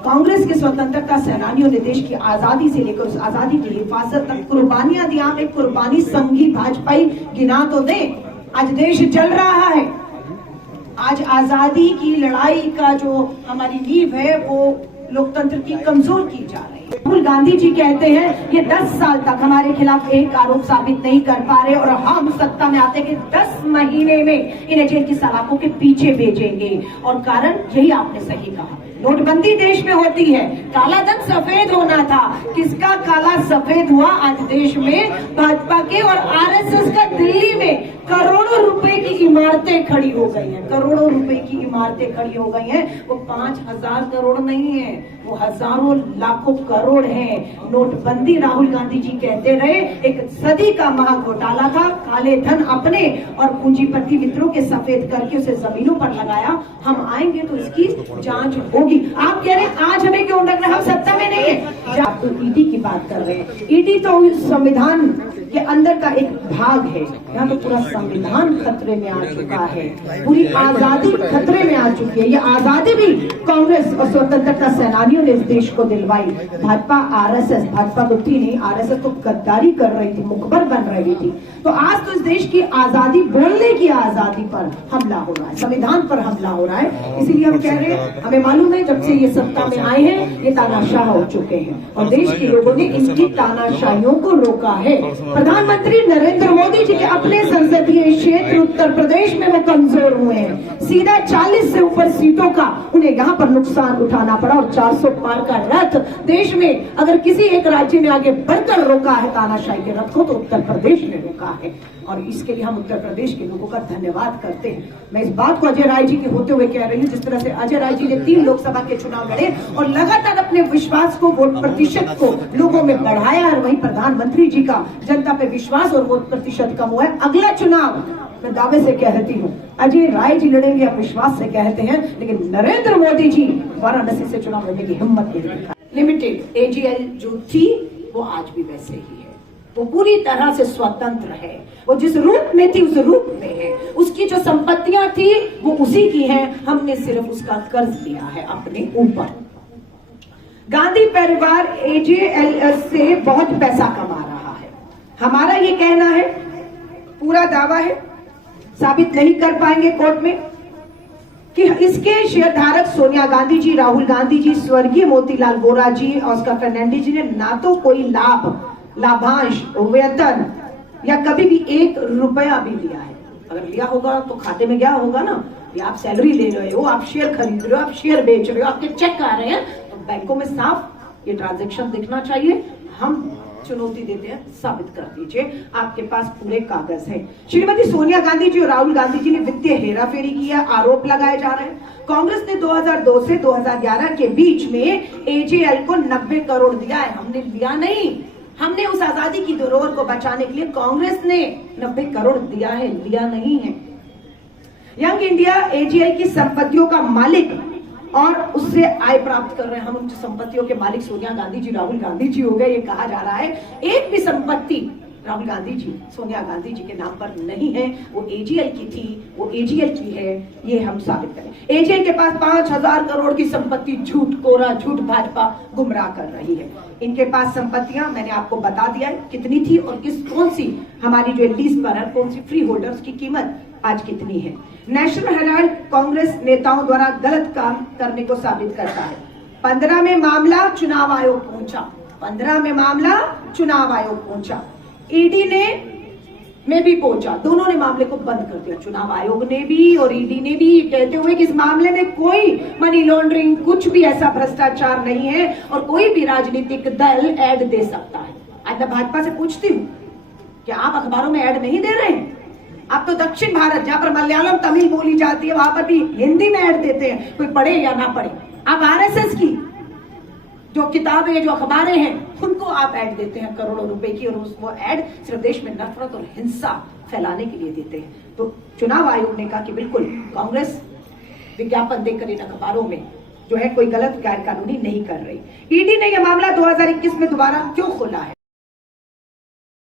कांग्रेस के स्वतंत्रता सेनानियों ने देश की आजादी से लेकर उस आजादी की हिफाजत तक कुर्बानियां दी। आप एक कुर्बानी संघी भाजपाई गिना तो दे। आज देश जल रहा है। आज आजादी की लड़ाई का जो हमारी नींव है वो लोकतंत्र की कमजोर की जा रही है। राहुल गांधी जी कहते हैं ये 10 साल तक हमारे खिलाफ एक आरोप साबित नहीं कर पा रहे और हम सत्ता में आते कि 10 महीने में इन्हें जेल की सलाखों के पीछे भेजेंगे। और कारण यही आपने सही कहा, नोटबंदी देश में होती है, काला धन सफेद होना था। किसका काला सफेद हुआ आज देश में? भाजपा के और आरएसएस का। दिल्ली में करोड़ों रुपए की इमारतें खड़ी हो गई हैं, करोड़ों रुपए की इमारतें खड़ी हो गई हैं। वो 5,000 करोड़ नहीं है, वो हजारों लाखों करोड़ है। नोटबंदी राहुल गांधी जी कहते रहे एक सदी का महा घोटाला था। काले धन अपने और पूंजीपति मित्रों के सफेद करके उसे जमीनों पर लगाया। हम आएंगे तो इसकी जांच होगी। आप कह रहे हैं आज हमें क्यों लग रहा है हम सत्ता में नहीं है? आप तो ईडी की बात कर रहे हैं। ईडी तो संविधान के अंदर का एक भाग है। यहाँ तो पूरा संविधान खतरे में आ चुका है, पूरी आजादी खतरे में आ चुकी है। ये आजादी भी कांग्रेस और स्वतंत्रता सेनानियों ने इस देश को दिलवाई। भाजपा आरएसएस, भाजपा तो थी नहीं, आरएसएस तो गद्दारी कर रही थी, मुखबर बन रही थी। तो आज तो इस देश की आजादी, बोलने की आजादी पर हमला हो रहा है, संविधान पर हमला हो रहा है। इसीलिए हम कह रहे हैं हमें मालूम है जब से ये सत्ता में आए हैं ये तानाशाह हो चुके हैं और देश के लोगों ने इनकी तानाशाहियों को रोका है। प्रधानमंत्री नरेंद्र मोदी जी के अपने संसदीय क्षेत्र उत्तर प्रदेश में वो कमजोर हुए हैं। सीधा 40 से ऊपर सीटों का उन्हें यहाँ पर नुकसान उठाना पड़ा और 400 पार का रथ देश में अगर किसी एक राज्य में आगे बढ़कर रोका है तानाशाही के रथ को तो उत्तर प्रदेश ने रोका है। और इसके लिए हम उत्तर प्रदेश के लोगों का धन्यवाद करते हैं। मैं इस बात को अजय राय जी के होते हुए कह रही हूँ, जिस तरह से अजय राय जी ने 3 लोकसभा के चुनाव लड़े और लगातार अपने विश्वास को, वोट प्रतिशत को लोगों में बढ़ाया और वहीं प्रधानमंत्री जी का जनता पे विश्वास और वोट प्रतिशत कम हुआ है। अगला चुनाव मैं दावे से कहती हूँ अजय राय जी लड़ेंगे, आप विश्वास से कहते हैं, लेकिन नरेंद्र मोदी जी वाराणसी से चुनाव लड़ने की हिम्मत नहीं दिखा। लिमिटेड एजीएल जो थी वो आज भी वैसे ही है, वो पूरी तरह से स्वतंत्र है। वो जिस रूप में थी उस रूप में है। उसकी जो संपत्तियां थी वो उसी की हैं, हमने सिर्फ उसका कर्ज लिया है अपने ऊपर। गांधी परिवार एजेएल से बहुत पैसा कमा रहा है, हमारा ये कहना है, पूरा दावा है, साबित नहीं कर पाएंगे कोर्ट में कि इसके शेयरधारक सोनिया गांधी जी, राहुल गांधी जी, स्वर्गीय मोतीलाल वोरा जी, ऑस्कर फर्नांडिस जी ने ना तो कोई लाभांश, वेतन या कभी भी 1 रुपया भी लिया है। अगर लिया होगा तो खाते में गया होगा ना। या आप सैलरी ले रहे हो, आप शेयर खरीद रहे हो, आप शेयर बेच रहे हो, आपके चेक आ रहे हैं, तो बैंकों में साफ ये ट्रांजैक्शन दिखना चाहिए। हम चुनौती देते हैं, साबित कर दीजिए, आपके पास पूरे कागज हैं। श्रीमती सोनिया गांधी जी और राहुल गांधी जी ने वित्तीय हेराफेरी किया, आरोप लगाए जा रहे हैं। कांग्रेस ने 2002 से 2011 के बीच में एजेएल को 90 करोड़ दिया है, हमने लिया नहीं। हमने उस आजादी की धरोहर को बचाने के लिए कांग्रेस ने 90 करोड़ दिया है, लिया नहीं है। यंग इंडिया एजेएल की संपत्तियों का मालिक और उससे आय प्राप्त कर रहे हैं। हम उन संपत्तियों के मालिक सोनिया गांधी जी, राहुल गांधी जी हो गए, ये कहा जा रहा है। एक भी संपत्ति राहुल गांधी जी, सोनिया गांधी जी के नाम पर नहीं है, वो एजीएल की थी, वो एजीएल की है, ये हम साबित करें। एजीएल के पास 5,000 करोड़ की संपत्ति, झूठ, कोरा झूठ भाजपा गुमराह कर रही है। इनके पास संपत्तियां मैंने आपको बता दिया है कितनी थी और कौन सी हमारी जो लीज पर है, कौन सी फ्री होल्डर्स की कीमत आज कितनी है। नेशनल हेराल्ड कांग्रेस नेताओं द्वारा गलत काम करने को साबित करता है। 15 में मामला चुनाव आयोग पहुंचा, 15 में मामला चुनाव आयोग पहुंचा, ईडी में भी पहुंचा, दोनों ने मामले को बंद कर दिया। चुनाव आयोग ने भी और ईडी ने भी, कहते हुए कि इस मामले में कोई मनी लॉन्ड्रिंग, कुछ भी ऐसा भ्रष्टाचार नहीं है और कोई भी राजनीतिक दल ऐड दे सकता है। आज मैं भाजपा से पूछती हूँ कि आप अखबारों में ऐड नहीं दे रहे हैं? आप तो दक्षिण भारत, जहां पर मलयालम तमिल बोली जाती है, वहां पर भी हिंदी में ऐड देते हैं, कोई पढ़े या ना पढ़े। आप आरएसएस की जो किताबें, जो अखबारें हैं, उनको आप ऐड देते हैं करोड़ों रुपए की, और वो ऐड सिर्फ देश में नफरत और हिंसा फैलाने के लिए देते हैं। तो चुनाव आयोग ने कहा कि बिल्कुल कांग्रेस विज्ञापन देकर इन अखबारों में जो है कोई गलत गैर कानूनी नहीं कर रही। ईडी ने यह मामला 2021 में दोबारा क्यों खोला है?